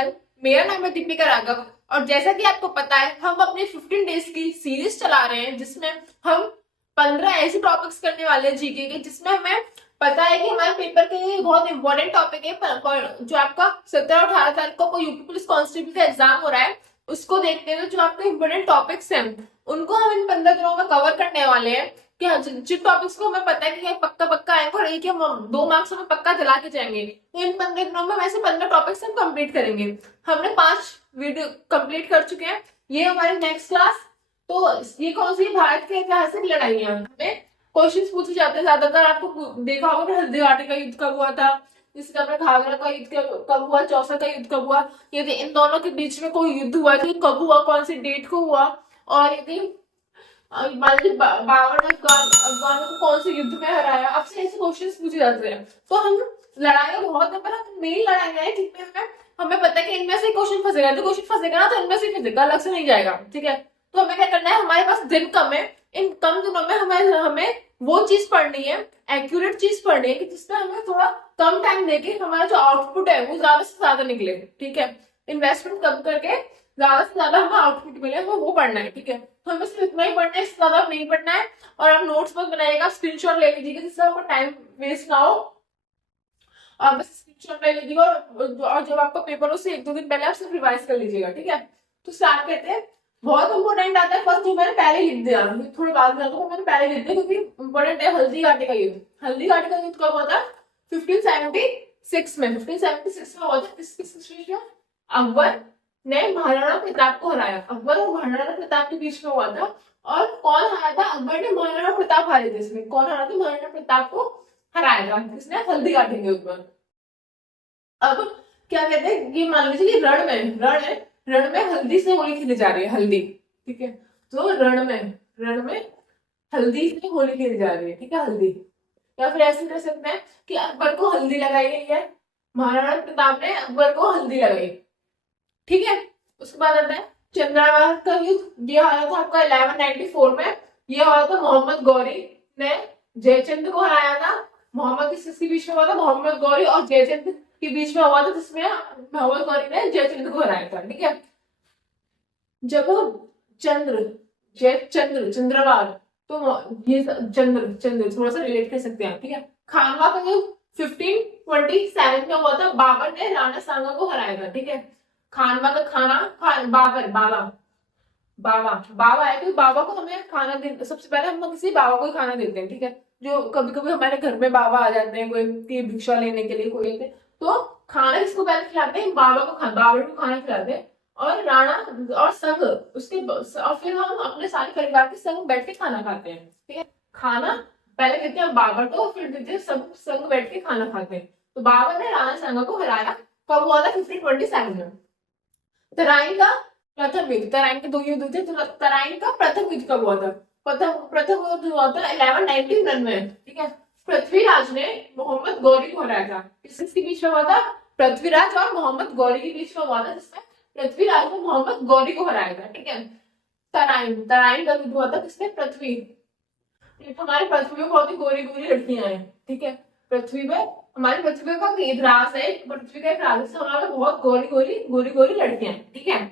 Channel. मेरा नाम है दीपिका राघव और जैसा कि आपको पता है हम अपने 15 डेज की सीरीज चला रहे हैं जिसमें हम 15 ऐसे टॉपिक्स करने वाले हैं जीके के जिसमें हमें पता है कि हमारे पेपर के लिए बहुत इंपॉर्टेंट टॉपिक है जो आपका 17 और 18 तारीख को यूपी पुलिस कांस्टेबल का एग्जाम हो रहा है। उसको देखते हुए जो आपके इंपॉर्टेंट टॉपिक्स हैं उनको हम इन 15 दिनों में कवर करने वाले हैं कि जिन टॉपिक्स को हमें पता है कि ये पक्का पक्का आएंगे और एक हम 2 मार्क्स में पक्का दिला के जाएंगे। तो इन 15 दिनों में वैसे 15 टॉपिक्स हम कंप्लीट करेंगे। हमने 5 वीडियो कंप्लीट कर चुके हैं। ये हमारी नेक्स्ट क्लास। तो ये कौन सी भारत के ऐतिहासिक लड़ाइयां हमें क्वेश्चन पूछे जाते हैं ज्यादातर। आपको देखा होगा हल्दीघाटी का युद्ध कब हुआ था, जिसके अपने घाघरा का युद्ध कब हुआ, चौसा का युद्ध कब हुआ, यदि इन दोनों के बीच में कोई युद्ध हुआ तो कब हुआ, कौन सी डेट को हुआ, और यदि बाबर ने अफगानों को कौन से युद्ध में हराया। आपसे ऐसे क्वेश्चंस पूछे जाते हैं। तो हम लड़ाइयां बहुत है पर मेन लड़ाइयां है जिनमें हमें पता है कि इनमें से क्वेश्चन फंसेगा। जो क्वेश्चन फंसेगा ना तो इनमें से फंसेगा, अलग से नहीं जाएगा। ठीक है, तो हमें क्या करना है, हमारे पास दिन कम है, इन कम दिनों में हमें वो चीज पढ़नी है, एक्यूरेट चीज पढ़नी है कि जिसमें हमें थोड़ा कम टाइम देके हमारा जो आउटपुट है वो ज्यादा से ज्यादा निकले। ठीक है, इन्वेस्टमेंट कम करके ज्यादा से ज्यादा हमें आउटपुट मिले, हमें वो पढ़ना है। ठीक है, तो हमें सिर्फ इतना ही पढ़ना है, इससे ज्यादा नहीं पढ़ना है। और आप नोट्स मत बनाइएगा, स्क्रीनशॉट ले लीजिएगा जिससे आपका टाइम वेस्ट ना हो। आप बस स्क्रीनशॉट ले लीजिएगा और जब आपका पेपर हो उससे 1-2 दिन पहले आप सिर्फ रिवाइज कर लीजिएगा। ठीक है, तो स्टार्ट करते हैं। बहुत इंपॉर्टेंट आता है फर्स्ट जो मैंने पहले लिख दिया, थोड़ी बात करता हूँ, मैंने पहले लिख दिया क्योंकि इंपॉर्टेंट है हल्दीघाटी का युद्ध। हल्दीघाटी का युद्ध कब हुआ था? 1576 में। 1576 में हुआ था। किस में? अकबर ने महाराणा प्रताप को हराया। अकबर और महाराणा प्रताप के बीच में हुआ था। और कौन हराया था? अकबर ने महाराणा प्रताप हारे थे। इसमें कौन हराया था? महाराणा प्रताप को हराया था किसने? हल्दीघाटी के ऊपर। अब क्या कहते हैं, ये मान लीजिए रण है, रण में हल्दी से होली खेली जा रही है, हल्दी। ठीक है, तो रण में हल्दी से होली खेली जा रही है। ठीक है, हल्दी। या फिर ऐसे कह सकते हैं कि अकबर को हल्दी लगाई गई है, महाराणा प्रताप ने अकबर को हल्दी लगाई। ठीक है, उसके बाद आता है चंद्रावास का युद्ध। ये हुआ था आपका 1194 में। ये हुआ था मोहम्मद गौरी ने जयचंद को हराया था। मोहम्मद किसके बीच में हुआ था? मोहम्मद गौरी और जयचंद के बीच में हुआ था, जिसमें मोहम्मद गौरी ने जयचंद को हराया था। ठीक है, जब चंद्रवार, तो ये चंद्र थोड़ा सा रिलेट कर सकते हैं। ठीक है, खानवा का युद्ध 1527 में हुआ था। बाबर ने राणा सांगा को हराया था। ठीक है, खानवा का बाबा है तो बाबा को हमें खाना दे, सबसे पहले हम किसी बाबा को ही खाना देते हैं। ठीक है, जो कभी कभी हमारे घर में बाबा आ जाते हैं कोई भिक्षा लेने के लिए, कोई तो खाना किसको पहले खिलाते हैं? बाबा को खाना खिलाते हैं। और राणा और संघ उसके और फिर हम अपने सारे परिवार के संग बैठ के खाना खाते हैं। ठीक है, खाना पहले देते हैं बाबा को, फिर देते हैं सब संग बैठ के खाना खाते हैं। तो बाबा ने राणा सांगा को हराया। कब हुआ था? 1527 में। तराइन का प्रथम युद्ध, तराइन के 2 युद्ध थे। तो तराइन का प्रथम युद्ध कब हुआ था? प्रथम युद्ध हुआ था 1191 में। ठीक है, पृथ्वीराज ने मोहम्मद गौरी को हराया था। किसके बीच में हुआ था? पृथ्वीराज और मोहम्मद गौरी के बीच में हुआ था, जिसमें पृथ्वीराज ने मोहम्मद गौरी को हराया था। ठीक है, तराइन का युद्ध हुआ था किसने? पृथ्वी। हमारे पृथ्वी में बहुत ही गोरी गोरी लड़कियां हैं। ठीक है, पृथ्वी पे हमारी पृथ्वी का एक राज है, पृथ्वी का एक राज है, हमारे बहुत गोरी गोरी लड़कियां हैं। ठीक है,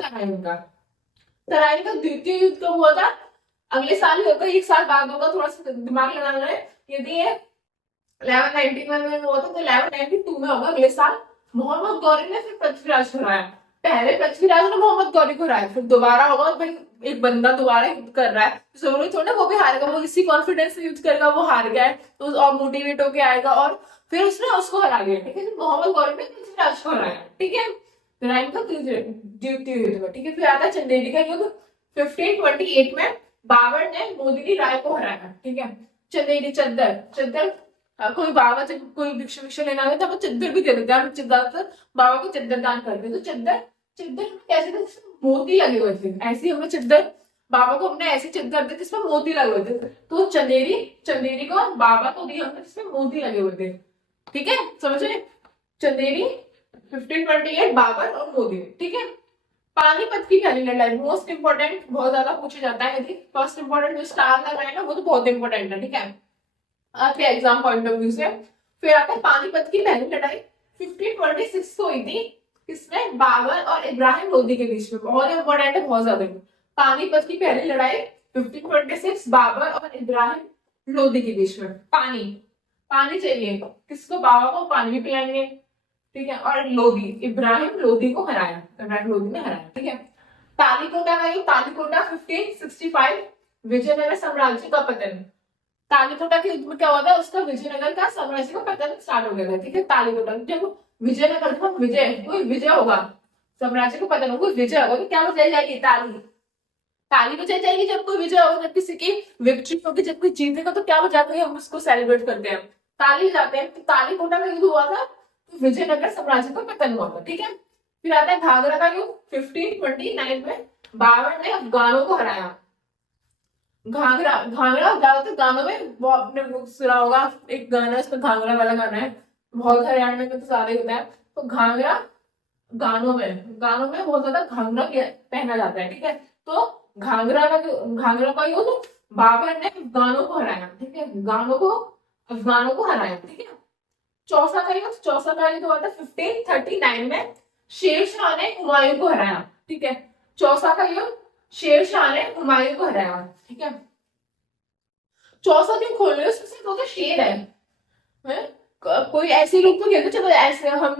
तराइन का द्वितीय युद्ध कब हुआ था? अगले साल ही होगा, 1 साल बाद होगा, थोड़ा सा दिमाग लगाना है। यदि ये 1191 में हुआ था तो 1192 में होगा, अगले साल। मोहम्मद गौरी ने फिर पृथ्वीराज को हराया। पहले पृथ्वीराज ने मोहम्मद गौरी को हराया, फिर दोबारा होगा। भाई एक बंदा दोबारा युद्ध कर रहा है, जरूरी थोड़ा वो भी हारेगा, वो इसी कॉन्फिडेंस से युद्ध करेगा, वो हार गया है तो और मोटिवेट होके आएगा और फिर उसने उसको हरा दिया। ठीक है, मोहम्मद गौरी ने पृथ्वीराज को हराया। ठीक है, तराइन का द्वितीय युद्ध। ठीक है, फिर आता है चंदेरी का युद्ध 1528 में। बाबर ने मोदिनी राय को हराया। ठीक है, चंदेरी चद्दर कोई बाबा जब कोई भिक्षा लेना है तो चद्दर भी दे देते हैं। ज्यादातर बाबा को चद्दर दान करते हैं। तो चद्दर कैसे थे? मोती लगे हुए थे। ऐसी हमने चद्दर बाबा को हमने ऐसी चद्दर दी जिसमें मोती लगे हुए थे। तो चंदेरी को बाबा को दी हमने जिसमें मोती लगे हुए थे। ठीक है, समझे? चंदेरी 1528, बाबर और मोदी। ठीक है, पानीपत की पहली लड़ाई मोस्ट इंपोर्टेंट, बहुत ज्यादा पूछा जाता है। यदि फर्स्ट इंपोर्टेंट जो स्टार लग रहा है ना वो तो बहुत इंपोर्टेंट है। ठीक है, आपके एग्जाम पॉइंट ऑफ व्यू से। फिर आता है पानीपत की पहली लड़ाई 1526 को हुई थी। किसमें, बाबर और इब्राहिम लोदी के बीच में। बहुत इंपॉर्टेंट है, बहुत ज्यादा। पानीपत की पहली लड़ाई 1526, बाबर और इब्राहिम लोदी के बीच में। पानी, पानी चाहिए किसको, बाबा को पानी भी पिलाएंगे, ठीक है। और लोदी, इब्राहिम लोदी को हराया, इब्राहिम लोदी ने हराया, ठीक है। तालीकोटा का युद्ध, तालीकोटा 1565, विजयनगर साम्राज्य का पतन। तालीकोटा के युद्ध में क्या हुआ था, उसका विजयनगर का साम्राज्य का पतन स्टार्ट हो गया था, ठीक है। तालीकोटा जब विजयनगर, जब विजय, कोई विजय होगा, साम्राज्य का पतन होगा, विजय होगा, तो क्या बजाई जाएगी, ताली। ताली बजाई जाएगी जब कोई विजय होगा, जब किसी की विक्ट्री होगी, जब कोई जीतेगा तो क्या बजाते हैं हम, उसको सेलिब्रेट करते हैं, ताली बजाते हैं। तो तालीकोटा का युद्ध हुआ था, तो विजयनगर साम्राज्य का पतन हुआ था, ठीक है। फिर आता है घाघरा का युद्ध 1529 में, बाबर ने अफगानों को हराया। घाघरा, घाघरा ज्यादातर गानों में वो आपने वो सुना होगा, एक गाना इसमें घाघरा वाला गाना है, बहुत हरियाणा में तो सारे होता है। तो घाघरा, गानों में बहुत ज्यादा घाघरा पहना जाता है, ठीक है। तो घाघरा का युद्ध, बाबर ने अफगानों को हराया, ठीक है, अफगानों को हराया, ठीक है। चौसा का युद्ध हुआ था 1539 में, शेर शाह ने हुमायूं को हराया, ठीक है। चौसा का युद्ध, शेर शाह ने हुमायूं को हराया, ठीक है। चौसा क्यों खोल रहे हो, उसके साथ वो तो शेर है? कोई ऐसे लोग तो कहते चलो ऐसे हम,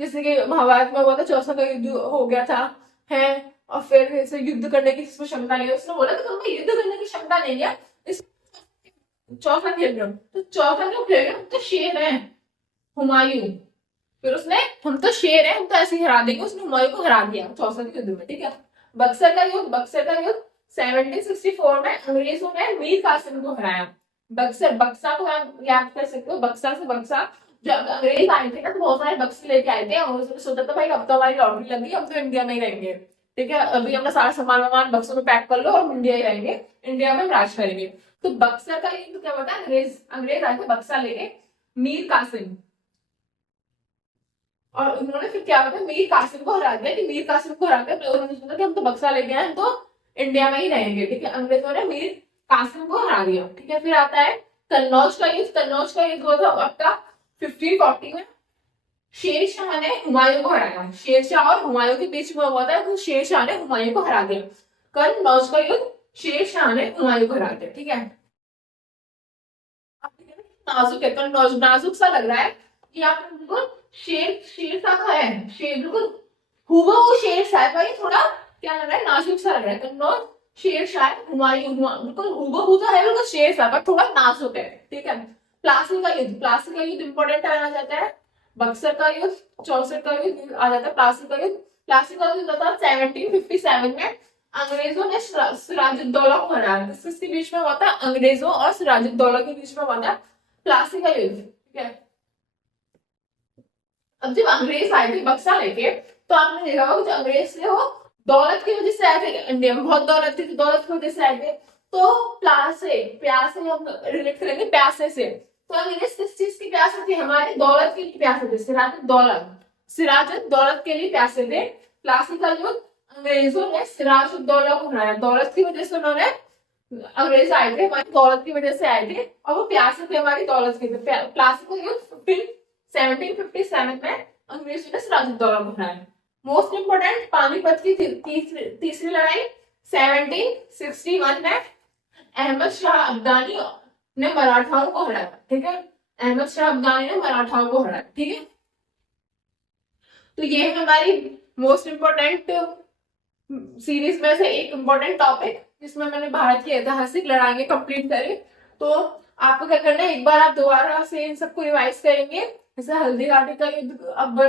जैसे कि महाभारत में हुआ था, चौसा का युद्ध हो गया था, है, और फिर ऐसे युद्ध करने की जिसमें क्षमता नहीं है, उसने बोला कि तुम्हें युद्ध करने की क्षमता नहीं है, इस चौसा खेल रहे हो। तो चौसा क्यों खेल रहे हो, तो शेर है हुमायूं। फिर उसने, हम तो शेर है, हम तो ऐसे ही हरा देंगे, उसने हुमायूं को हरा दिया चौसा के युद्ध में, ठीक है। बक्सर का युद्ध 1764 में अंग्रेजों ने मीर कासिम को हराया। बक्सा को आप याद कर सकते हो, बक्सा से बक्सा, जब अंग्रेज आए थे ना, तो बहुत सारे बक्से लेके आए थे, और उन्होंने सोचा था भाई अब तो हमारी लॉटरी लगी, अब तो इंडिया में ही रहेंगे, ठीक है, अभी अपना सारा सामान वामान बक्सों में पैक कर लो और इंडिया ही रहेंगे, इंडिया में राज करेंगे। तो बक्सर का युद्ध क्या होता है, अंग्रेज आए थे बक्सा लेके, मीर कासिम, और उन्होंने फिर क्या होता है, मीर कासिम को हरा दिया, कि मीर कासिम को हरा कर उन्होंने सोचा कि हम तो बक्सा लेके आए, हम तो इंडिया में ही रहेंगे, ठीक है। अंग्रेजों ने मीर कासिम को हरा दिया, ठीक है। फिर आता है कन्नौज का युद्ध। कन्नौज का युद्ध हुआ था आपका 1540 में, शेर शाह ने हुमायूं को हराया। शेर शाह और हुमायूं के बीच में हुआ था, तो शेर शाह ने हुमायूं को हरा दिया। कन्नौज का युद्ध, शेर शाह ने हुमायूं को हरा दिया, ठीक है। नाजुक है, कन्नौज नाजुक सा लग रहा है, कि आपने बिल्कुल शेर, शेर सा का है, शेर बिल्कुल हुबहू शेर सा है भाई, थोड़ा क्या लग रहा है, नाजुक सा लग रहा है। कन्नौज, शेर शाह, हुमायूं, बिल्कुल हुबहू तो है, बिल्कुल शेर सा, पर थोड़ा नाजुक है, ठीक है। प्लासी का युद्ध इंपॉर्टेंट आ जाता है। बक्सर का युद्ध, 64 का युद्ध आ जाता है, प्लासी का युद्ध। प्लासी का युद्ध होता है 1757 में, अंग्रेजों ने सिराजुद्दौला को हराया। किसके बीच में हुआ था, अंग्रेजों और सिराजुद्दौला के बीच में हुआ था प्लासी का युद्ध, ठीक है। अब जब अंग्रेज आए थे बक्सा लेके, तो आपने देखा होगा जो अंग्रेज थे वो दौलत की वजह से आए थे, इंडिया में बहुत दौलत थी, तो दौलत की वजह से आए थे। तो प्यासे हम रिलेट करेंगे प्यासे से, तो अंग्रेज किस चीज की प्यासे थे, हमारी दौलत के लिए प्यासे थे, सिराजुद्दौलत दौलत के लिए प्यासे थे। प्लासी का युद्ध, अंग्रेजों ने सिराजुद्दौला को हराया, दौलत की वजह से उन्होंने, अंग्रेज आए थे हमारी दौलत की वजह से आए थे, और वो प्यासे थे हमारी दौलत के थे। प्लासी का युद्ध 1757 में अंग्रेजों ने सिराजुद्दौला को हराया। मोस्ट इंपोर्टेंट, पानीपत की तीसरी लड़ाई 1761 में अहमद शाह अब्दाली ने मराठाओं को हराया, ठीक है। अहमद शाह अब्दाली ने मराठाओं को हराया, ठीक है। तो ये है हमारी मोस्ट इंपोर्टेंट सीरीज में से एक इंपॉर्टेंट टॉपिक, जिसमें मैंने भारत की ऐतिहासिक लड़ाइयां कंप्लीट करी। तो आपको क्या करना है, एक बार आप दोबारा से इन सबको रिवाइज करेंगे। जैसे हल्दीघाटी का युद्ध, अब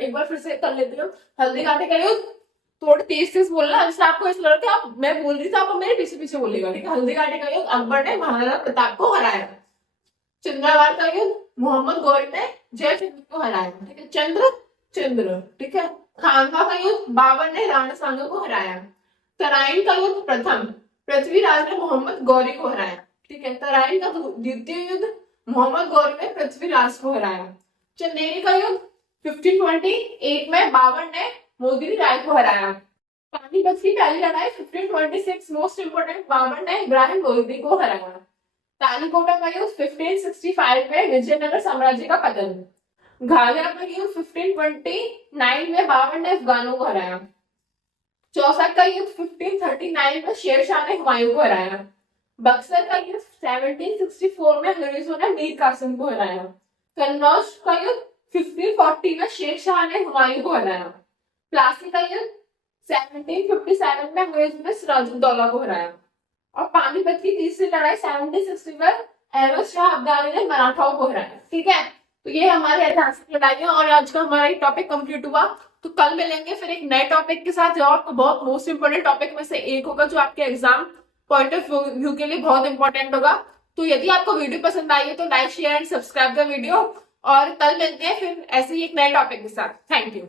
एक बार फिर से कर लेते हो। हल्दीघाटी का युद्ध थोड़ी तेज तेज बोलना, जैसे आपको ऐसा लग रहा है कि आप, मैं बोल रही थी आप मेरे पीछे पीछे बोलेगा, ठीक है। हल्दीघाटी का युद्ध, अकबर ने महाराणा प्रताप को हराया। चंद्रवार का युद्ध, मोहम्मद गौरी ने जयचंद्र को हराया, ठीक है। चंद्र, ठीक है। खानवा का युद्ध, बाबर ने राणा सांगा को हराया। तराइन का युद्ध प्रथम, पृथ्वीराज ने मोहम्मद गौरी को हराया, ठीक है। तराइन का द्वितीय युद्ध, मोहम्मद गौरी ने पृथ्वीराज को हराया। चंदेरी का युद्ध 1528 में, बाबर ने मोदी राय को हराया। पानीपत की पहली लड़ाई 1526, मोस्ट इंपोर्टेंट, बाबर ने इब्राहिम लोदी को हराया। तालीकोटा का युद्ध 1565 में, विजयनगर साम्राज्य का पतन। घाघरा का युद्ध 1529 में बाबर ने अफगानों को हराया। चौसा का युद्ध 1539 में शेरशाह ने हुमायूं को हराया। बक्सर का युद्ध 1764 में अंग्रेजों ने मीर कासिम को हराया। कन्नौज का युद्ध 1540 में शेर शाह ने हुमायूं को हराया। प्लासी का युद्ध 1757 में अंग्रेजों ने सिराजुद्दौला को हराया। और पानीपत की तीसरी लड़ाई 1760 में अहमद शाह अब्दाली ने मराठाओं को हराया। ठीक है, तो ये हमारे ऐतिहासिक लड़ाइयां और आज का हमारा एक टॉपिक कंप्लीट हुआ। तो कल मिलेंगे फिर एक नए टॉपिक के साथ, जो आपको बहुत मोस्ट इंपोर्टेंट टॉपिक में से एक होगा, जो आपके एग्जाम पॉइंट ऑफ व्यू के लिए बहुत इंपॉर्टेंट होगा। तो यदि आपको वीडियो पसंद आई है तो like share and subscribe the video, और कल मिलते हैं फिर ऐसे ही एक नए टॉपिक के साथ। Thank you.